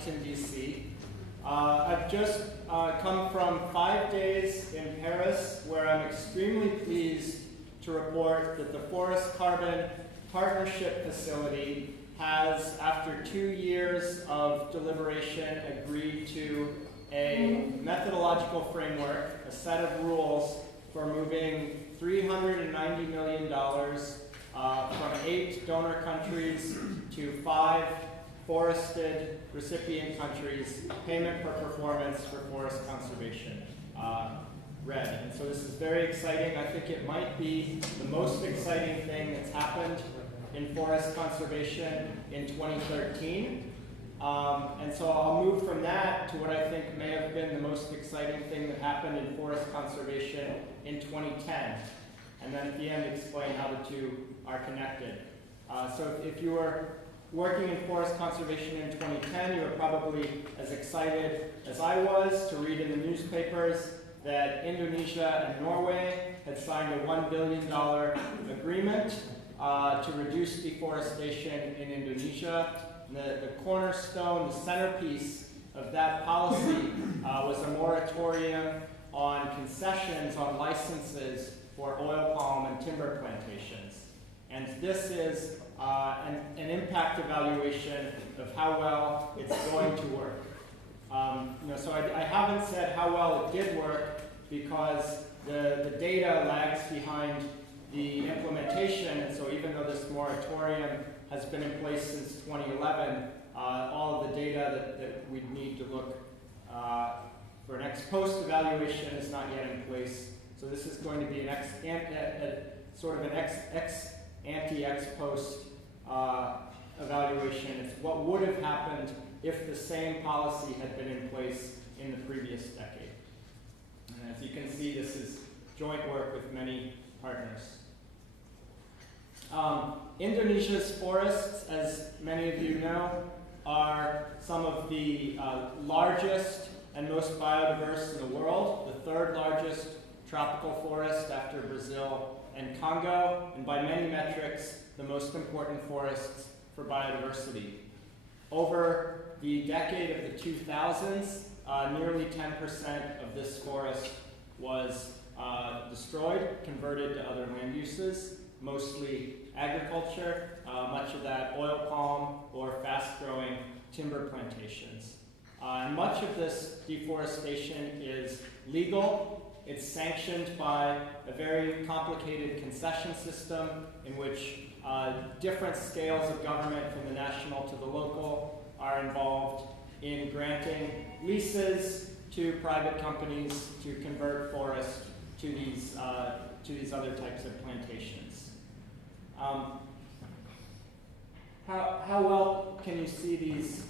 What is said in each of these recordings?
Washington, D.C. I've just come from 5 days in Paris, where I'm extremely pleased to report that the Forest Carbon Partnership Facility has, after 2 years of deliberation, agreed to a methodological framework, a set of rules for moving $390 million from 8 donor countries to 5 forested recipient countries, payment for performance for forest conservation, RED. And so this is very exciting. I think it might be the most exciting thing that's happened in forest conservation in 2013. And so I'll move from that to what I think may have been the most exciting thing that happened in forest conservation in 2010. And then at the end explain how the two are connected. So if you were working in forest conservation in 2010, you were probably as excited as I was to read in the newspapers that Indonesia and Norway had signed a $1 billion agreement to reduce deforestation in Indonesia. The cornerstone, the centerpiece of that policy was a moratorium on concessions on licenses for oil palm and timber plantations. And this is an impact evaluation of how well it's going to work. So I haven't said how well it did work because the data lags behind the implementation, and so even though this moratorium has been in place since 2011, all of the data that we'd need to look for an ex-post evaluation is not yet in place. So this is going to be an sort of an ex-ante-ex-post evaluation. It's what would have happened if the same policy had been in place in the previous decade. And as you can see, this is joint work with many partners. Indonesia's forests, as many of you know, are some of the largest and most biodiverse in the world, the 3rd largest tropical forest after Brazil and Congo, and by many metrics, the most important forests for biodiversity. Over the decade of the 2000s, nearly 10% of this forest was destroyed, converted to other land uses, mostly agriculture, much of that oil palm or fast-growing timber plantations. And much of this deforestation is legal. It's sanctioned by a very complicated concession system in which different scales of government, from the national to the local, are involved in granting leases to private companies to convert forest to these other types of plantations. How well can you see these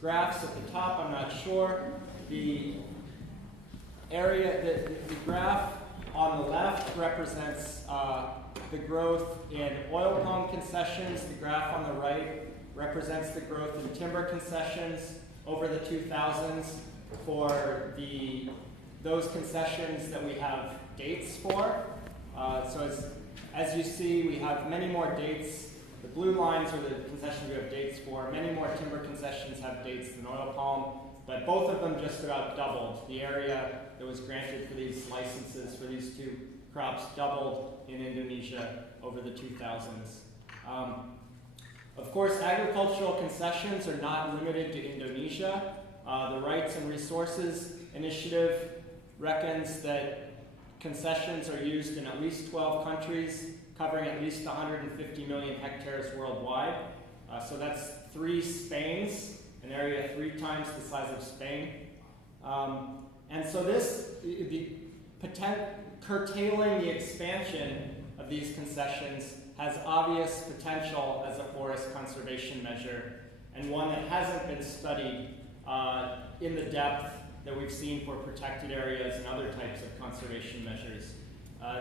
graphs at the top? I'm not sure. The graph on the left represents the growth in oil palm concessions. The graph on the right represents the growth in timber concessions over the 2000s for those concessions that we have dates for. So as you see, we have many more dates. The blue lines are the concessions we have dates for. Many more timber concessions have dates than oil palm, but both of them just about doubled. The area that was granted for these licenses for these two crops doubled in Indonesia over the 2000s. Of course, agricultural concessions are not limited to Indonesia. The Rights and Resources Initiative reckons that concessions are used in at least 12 countries, covering at least 150 million hectares worldwide. So that's 3 Spains, an area 3 times the size of Spain. And so curtailing the expansion of these concessions has obvious potential as a forest conservation measure, and one that hasn't been studied in the depth that we've seen for protected areas and other types of conservation measures.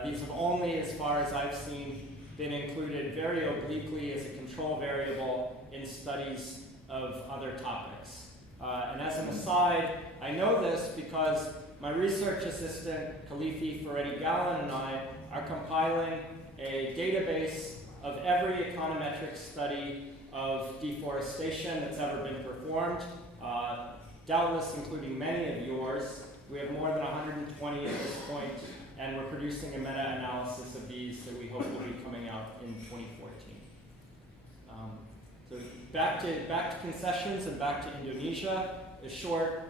These have only, as far as I've seen, been included very obliquely as a control variable in studies of other topics. And as an aside, I know this because my research assistant, Khalifi Ferretti-Gallen, and I are compiling a database of every econometric study of deforestation that's ever been performed, doubtless including many of yours. We have more than 120 at this point, and we're producing a meta-analysis of these that we hope will be coming out in 2014. So back to concessions and back to Indonesia, a short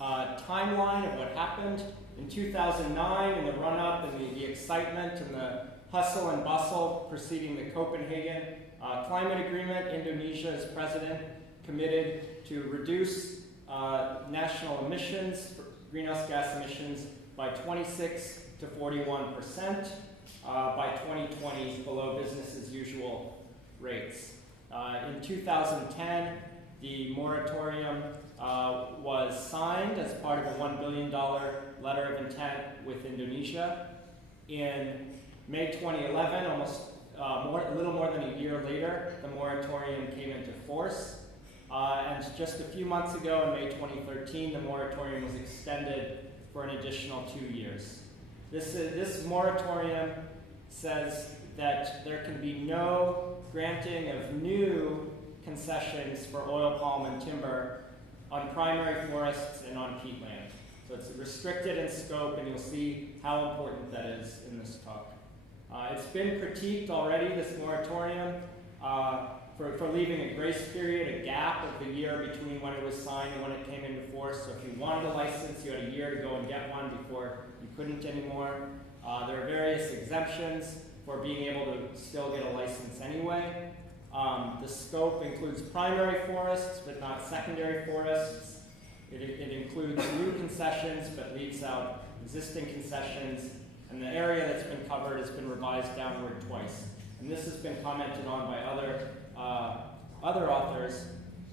timeline of what happened. In 2009, in the run-up and the excitement and the hustle and bustle preceding the Copenhagen climate agreement, Indonesia's president committed to reduce national emissions, greenhouse gas emissions, by 26 to 41% by 2020, below business as usual rates. In 2010, the moratorium was signed as part of a $1 billion letter of intent with Indonesia. In May 2011, a little more than a year later, the moratorium came into force. And just a few months ago, in May 2013, the moratorium was extended for an additional 2 years. This moratorium says that there can be no granting of new concessions for oil palm and timber on primary forests and on peatland. So it's restricted in scope, and you'll see how important that is in this talk. It's been critiqued already, this moratorium, for leaving a grace period, a gap of the year between when it was signed and when it came into force. So if you wanted a license, you had a year to go and get one before you couldn't anymore. There are various exemptions for being able to still get a license anyway. The scope includes primary forests, but not secondary forests. It includes new concessions, but leaves out existing concessions. And the area that's been covered has been revised downward twice. And this has been commented on by other authors,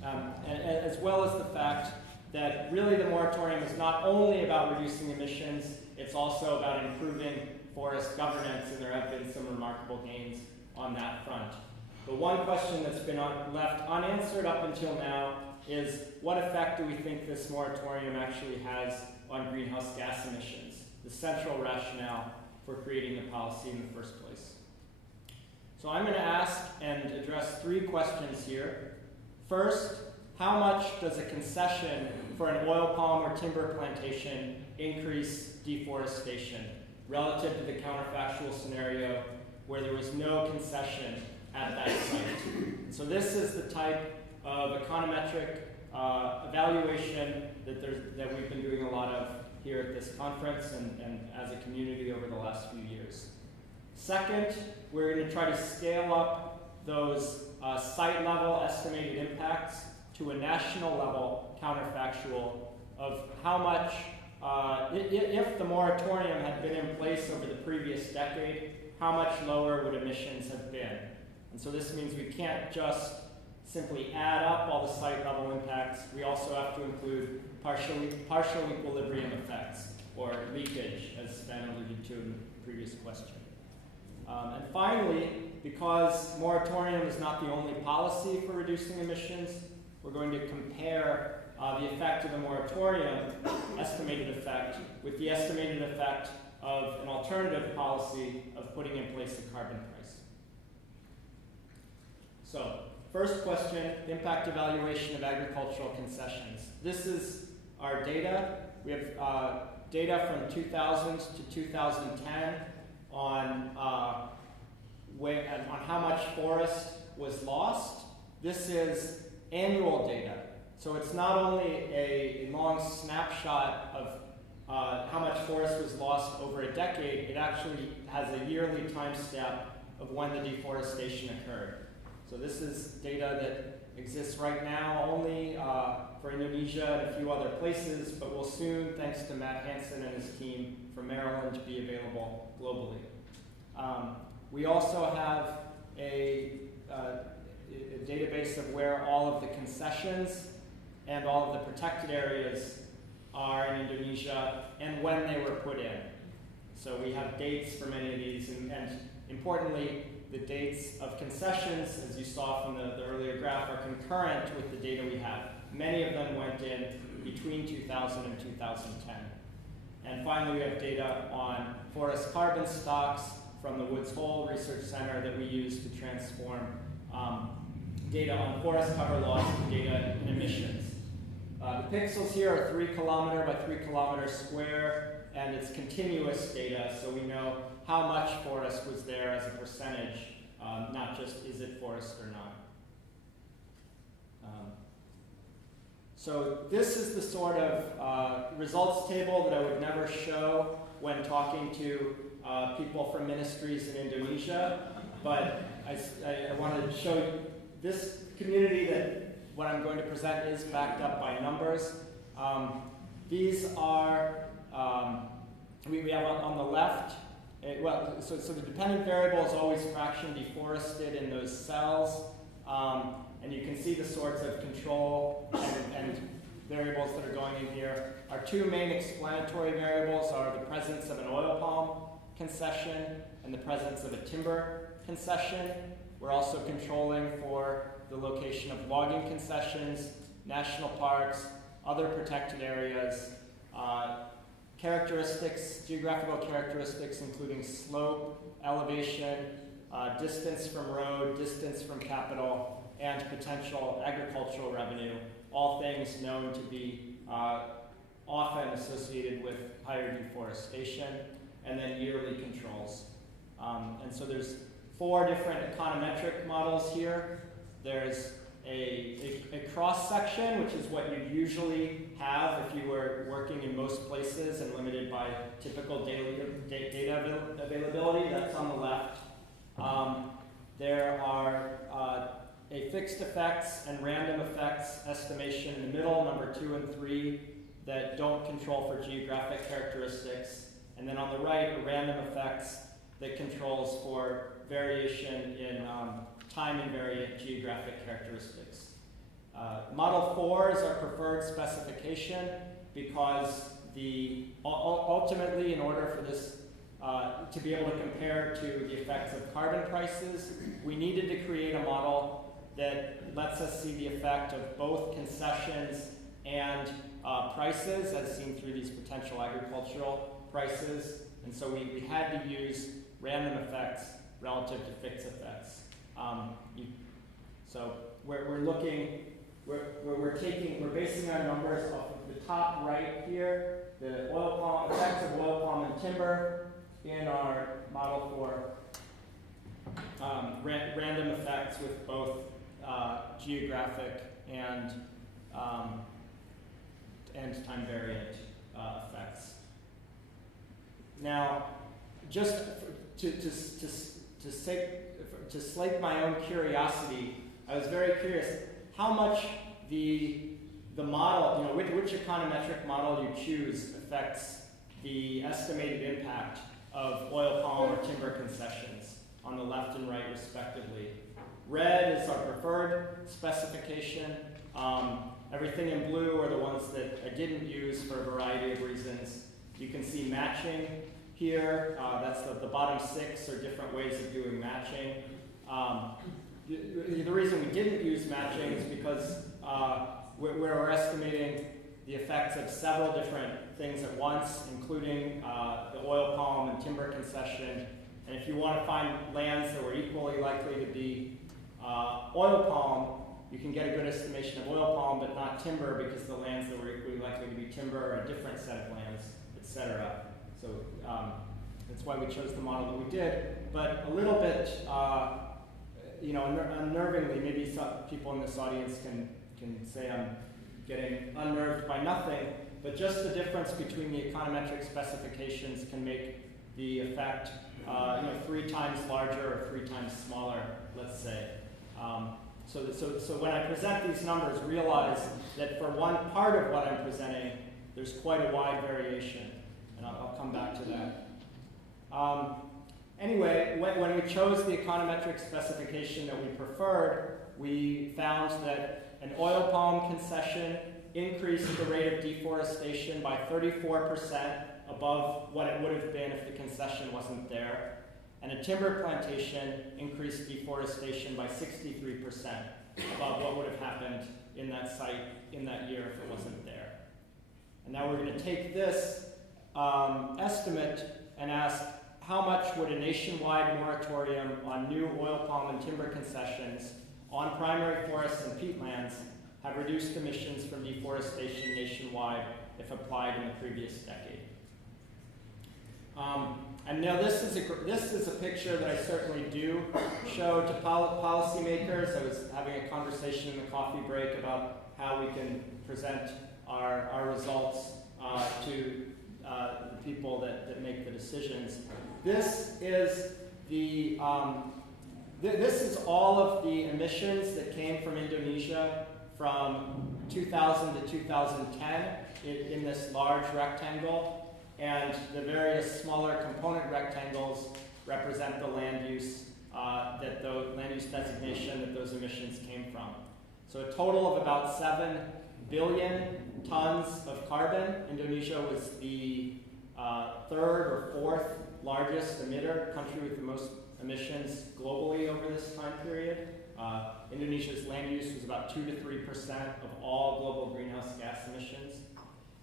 as well as the fact that really the moratorium is not only about reducing emissions, it's also about improving forest governance, and there have been some remarkable gains on that front. But one question that's been left unanswered up until now is, what effect do we think this moratorium actually has on greenhouse gas emissions, the central rationale for creating the policy in the first place? So I'm going to ask and address 3 questions here. First, how much does a concession for an oil palm or timber plantation increase deforestation relative to the counterfactual scenario where there was no concession at that site? So this is the type of econometric evaluation that we've been doing a lot of here at this conference and as a community over the last few years. Second, we're going to try to scale up those site-level estimated impacts to a national level counterfactual of how much, if the moratorium had been in place over the previous decade, how much lower would emissions have been? And so this means we can't just simply add up all the site-level impacts. We also have to include partial equilibrium effects, or leakage, as Sven alluded to in the previous question. And finally, because moratorium is not the only policy for reducing emissions, we're going to compare the effect of the moratorium, estimated effect, with the estimated effect of an alternative policy of putting in place a carbon price. So, first question, impact evaluation of agricultural concessions. This is our data. We have data from 2000 to 2010 on how much forest was lost. This is annual data. So it's not only a long snapshot of how much forest was lost over a decade, it actually has a yearly time step of when the deforestation occurred. So this is data that exists right now only for Indonesia and a few other places, but will soon, thanks to Matt Hansen and his team from Maryland, be available globally. We also have a database of where all of the concessions and all of the protected areas are in Indonesia and when they were put in. So we have dates for many of these, and importantly, the dates of concessions, as you saw from the earlier graph, are concurrent with the data we have. Many of them went in between 2000 and 2010. And finally, we have data on forest carbon stocks from the Woods Hole Research Center that we use to transform data on forest cover loss and data and emissions. The pixels here are 3 kilometer by 3 kilometer square, and it's continuous data, so we know how much forest was there as a percentage, not just is it forest or not. So this is the sort of results table that I would never show when talking to people from ministries in Indonesia, but I wanted to show you this community that what I'm going to present is backed up by numbers. These are, we have on the left, so the dependent variable is always fraction deforested in those cells. And you can see the sorts of control and variables that are going in here. Our two main explanatory variables are the presence of an oil palm concession and the presence of a timber concession. We're also controlling for the location of logging concessions, national parks, other protected areas, characteristics, geographical characteristics including slope, elevation, distance from road, distance from capital, and potential agricultural revenue, all things known to be often associated with higher deforestation, and then yearly controls. And so there's 4 different econometric models here. There's a cross-section, which is what you'd usually have if you were working in most places and limited by typical data availability. That's on the left. There are a fixed effects and random effects estimation in the middle, number 2 and 3, that don't control for geographic characteristics. And then on the right, a random effects that controls for variation in time invariant geographic characteristics. Model 4 is our preferred specification because ultimately, in order for this to be able to compare to the effects of carbon prices, we needed to create a model that lets us see the effect of both concessions and prices as seen through these potential agricultural prices. And so we had to use random effects relative to fixed effects. So we're basing our numbers off of the top right here, the oil palm, effects of oil palm and timber in our model for random effects with both geographic and time variant effects. Now, just to slake my own curiosity, I was very curious how much the model, which econometric model you choose affects the estimated impact of oil palm or timber concessions on the left and right respectively. Red is our preferred specification. Everything in blue are the ones that I didn't use for a variety of reasons. You can see matching here. That's the bottom 6 are different ways of doing matching. The reason we didn't use matching is because we're estimating the effects of several different things at once, including the oil palm and timber concession. And if you want to find lands that were equally likely to be oil palm, you can get a good estimation of oil palm, but not timber, because the lands that were equally likely to be timber are a different set of lands, etc. So that's why we chose the model that we did. But a little bit, unnervingly, maybe some people in this audience can say I'm getting unnerved by nothing, but just the difference between the econometric specifications can make the effect 3 times larger or 3 times smaller, let's say. So when I present these numbers, realize that for one part of what I'm presenting, there's quite a wide variation, and I'll come back to that. Anyway, when we chose the econometric specification that we preferred, we found that an oil palm concession increased the rate of deforestation by 34% above what it would have been if the concession wasn't there. And a timber plantation increased deforestation by 63% above what would have happened in that site in that year if it wasn't there. And now we're going to take this estimate and ask how much would a nationwide moratorium on new oil palm and timber concessions on primary forests and peatlands have reduced emissions from deforestation nationwide if applied in the previous decade. And now this is a picture that I certainly do show to policymakers. I was having a conversation in the coffee break about how we can present our results to the people that make the decisions. This is this is all of the emissions that came from Indonesia from 2000 to 2010 in this large rectangle. And the various smaller component rectangles represent the land use land use designation that those emissions came from. So a total of about 7 billion tons of carbon. Indonesia was the third or fourth largest emitter, country with the most emissions globally over this time period. Indonesia's land use was about 2 to 3% of all global greenhouse gas emissions.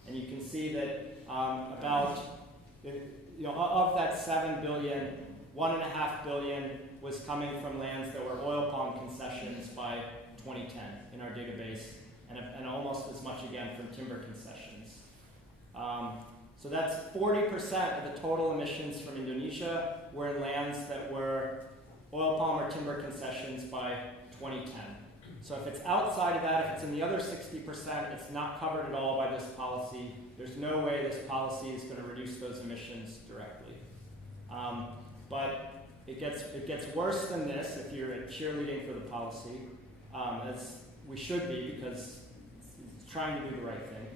And you can see that of that 7 billion, 1.5 billion was coming from lands that were oil palm concessions by 2010 in our database, and almost as much again from timber concessions. So that's 40% of the total emissions from Indonesia were in lands that were oil palm or timber concessions by 2010. So if it's outside of that, if it's in the other 60%, it's not covered at all by this policy. There's no way this policy is going to reduce those emissions directly. But it gets worse than this if you're cheerleading for the policy, as we should be, because it's trying to do the right thing.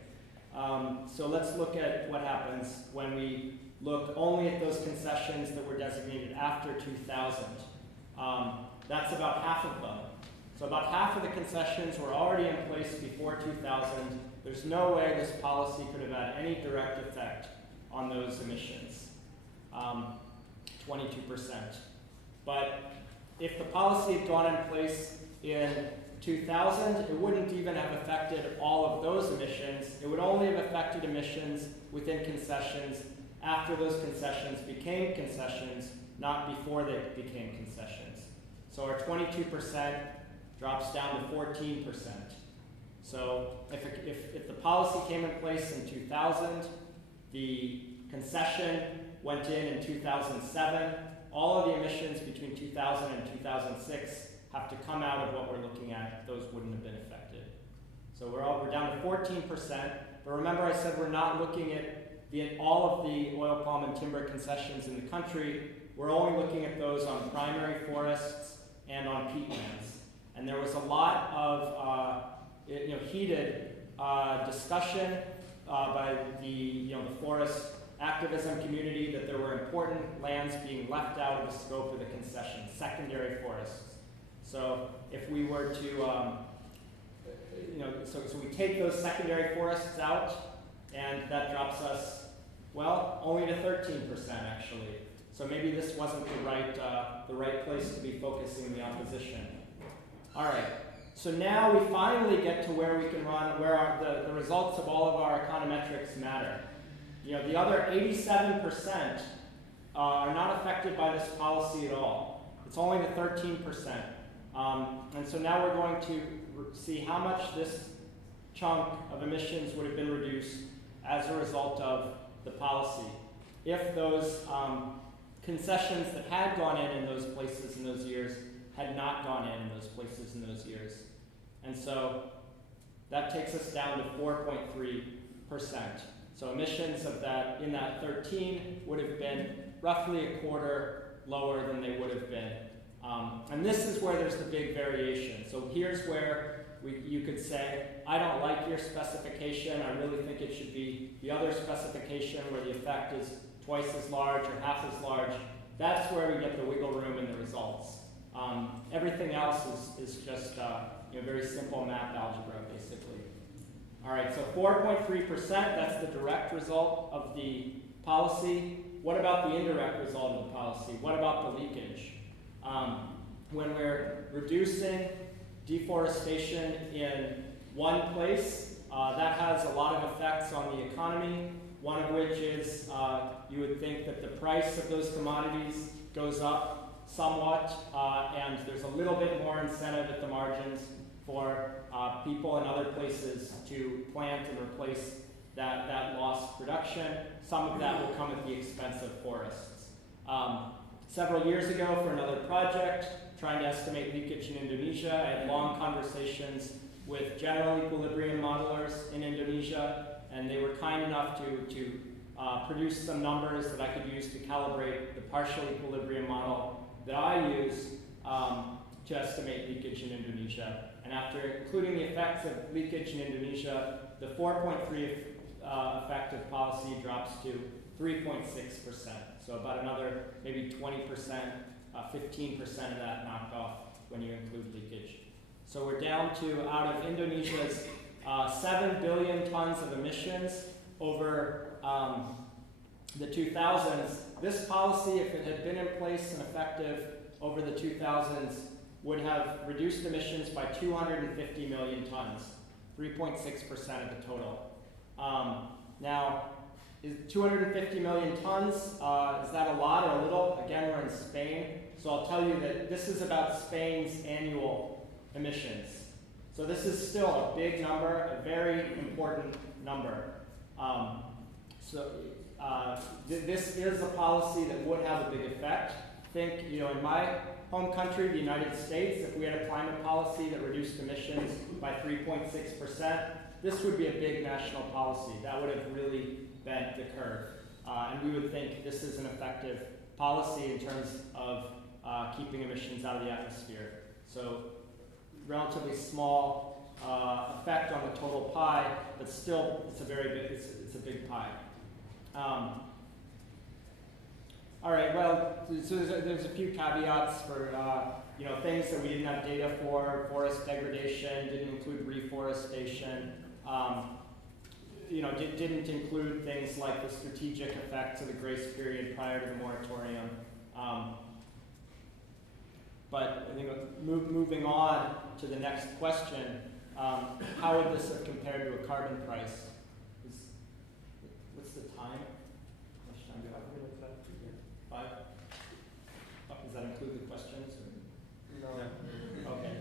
So let's look at what happens when we look only at those concessions that were designated after 2000. That's about half of them. So about half of the concessions were already in place before 2000. There's no way this policy could have had any direct effect on those emissions, 22%. But if the policy had gone in place in 2000, it wouldn't even have affected all of those emissions. It would only have affected emissions within concessions after those concessions became concessions, not before they became concessions. So our 22% drops down to 14%. So if the policy came in place in 2000, the concession went in 2007, all of the emissions between 2000 and 2006 have to come out of what we're looking at. Those wouldn't have been affected. So we're down to 14%. But remember I said we're not looking at all of the oil palm and timber concessions in the country. We're only looking at those on primary forests and on peatlands. And there was a lot of heated discussion by the forest activism community that there were important lands being left out of the scope of the concession, secondary forests. So if we were to, so we take those secondary forests out, and that drops us, well, only to 13% actually. So maybe this wasn't the right place to be focusing the opposition. All right. So now we finally get to where we can run, where the results of all of our econometrics matter. The other 87% are not affected by this policy at all. It's only the 13%. And so now we're going to see how much this chunk of emissions would have been reduced as a result of the policy if those concessions that had gone in those places in those years had not gone in those places in those years. And so that takes us down to 4.3%. So emissions of that in that 13 would have been roughly a quarter lower than they would have been. And this is where there's the big variation. So here's where you could say, I don't like your specification. I really think it should be the other specification where the effect is twice as large or half as large. That's where we get the wiggle room in the results. Everything else is just very simple math algebra, basically. All right, so 4.3%, that's the direct result of the policy. What about the indirect result of the policy? What about the leakage? When we're reducing deforestation in one place, that has a lot of effects on the economy, one of which is you would think that the price of those commodities goes up somewhat, and there's a little bit more incentive at the margins for people in other places to plant and replace that lost production. Some of that will come at the expense of forests. Several years ago, for another project, trying to estimate leakage in Indonesia, I had long conversations with general equilibrium modelers in Indonesia, and they were kind enough to produce some numbers that I could use to calibrate the partial equilibrium model that I use to estimate leakage in Indonesia. And after including the effects of leakage in Indonesia, the 4.3 effect of policy drops to 3.6%. So about another maybe 20%, 15% of that knocked off when you include leakage. So we're down to, out of Indonesia's 7 billion tons of emissions over the 2000s. This policy, if it had been in place and effective over the 2000s, would have reduced emissions by 250 million tons, 3.6% of the total. Now, is 250 million tons, is that a lot or a little? Again, we're in Spain, so I'll tell you that this is about Spain's annual emissions. So this is still a big number, a very important number. This is a policy that would have a big effect. Think, in my home country, the United States, if we had a climate policy that reduced emissions by 3.6%, this would be a big national policy. That would have really bent the curve. And we would think this is an effective policy in terms of keeping emissions out of the atmosphere. So relatively small effect on the total pie, but still it's a very big, it's a big pie. All right, well, so there's a few caveats for things that we didn't have data for. Forest degradation, didn't include reforestation. Didn't include things like the strategic effects of the grace period prior to the moratorium. But I think moving on to the next question, how would this have compared to a carbon price? What's the time? How much time do I have? 5? Oh, does that include the questions? No. Okay.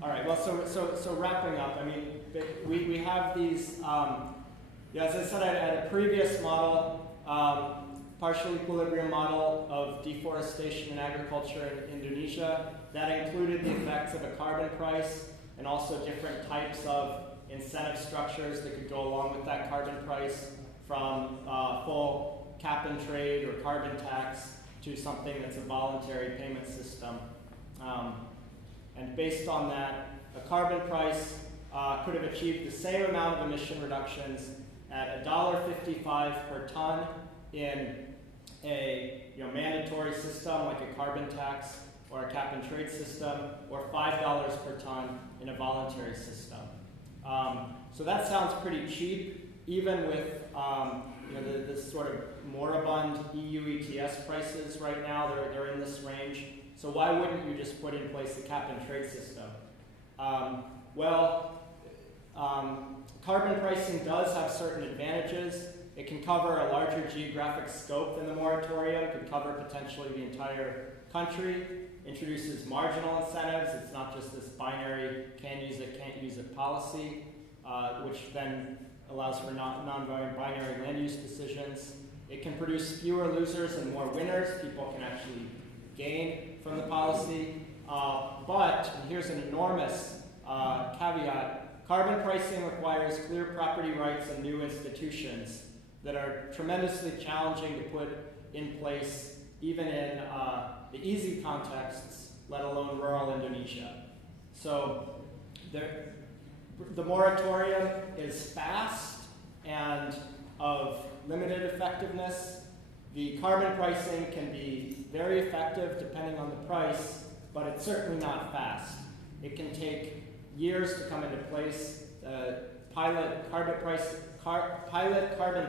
All right. Well, so wrapping up. I mean, we have these. As I said, I had a previous model, partial equilibrium model of deforestation in agriculture in Indonesia that included the effects of a carbon price and also different types of incentive structures that could go along with that carbon price, from full cap and trade or carbon tax to something that's a voluntary payment system. And based on that, a carbon price could have achieved the same amount of emission reductions at $1.55 per ton in a mandatory system like a carbon tax or a cap and trade system, or $5 per ton in a voluntary system. So that sounds pretty cheap, even with this sort of moribund EU ETS prices right now. They're in this range. So why wouldn't you just put in place a cap and trade system? Carbon pricing does have certain advantages. It can cover a larger geographic scope than the moratorium. It could cover potentially the entire country. Introduces marginal incentives. It's not just this binary can use it, can't use it policy, which then allows for non-binary land use decisions. It can produce fewer losers and more winners. People can actually gain from the policy. But, and here's an enormous caveat, carbon pricing requires clear property rights and new institutions that are tremendously challenging to put in place, even in the easy contexts, let alone rural Indonesia. So the moratorium is fast and of limited effectiveness. The carbon pricing can be very effective depending on the price, but it's certainly not fast. It can take years to come into place. The pilot carbon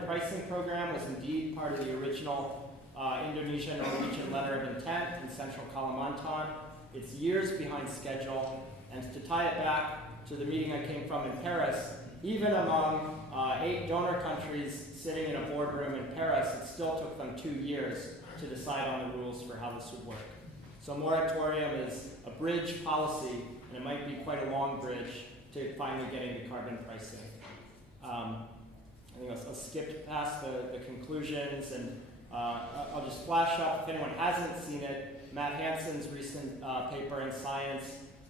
pricing program was indeed part of the original Indonesia-Norwegian letter of intent in central Kalimantan. It's years behind schedule, and to tie it back to the meeting I came from in Paris, even among 8 donor countries sitting in a boardroom in Paris, it still took them 2 years to decide on the rules for how this would work. So moratorium is a bridge policy, and it might be quite a long bridge to finally getting to carbon pricing. I think I'll skip past the conclusions, and I'll just flash up, if anyone hasn't seen it, Matt Hansen's recent paper in Science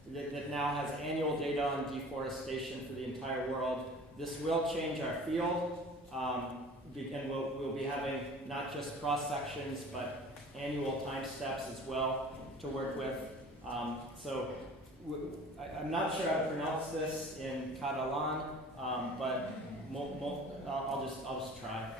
that now has annual data on deforestation for the entire world. This will change our field, and we'll be having not just cross sections, but annual time steps as well to work with. I'm not sure how to pronounce this in Catalan, but I'll just try.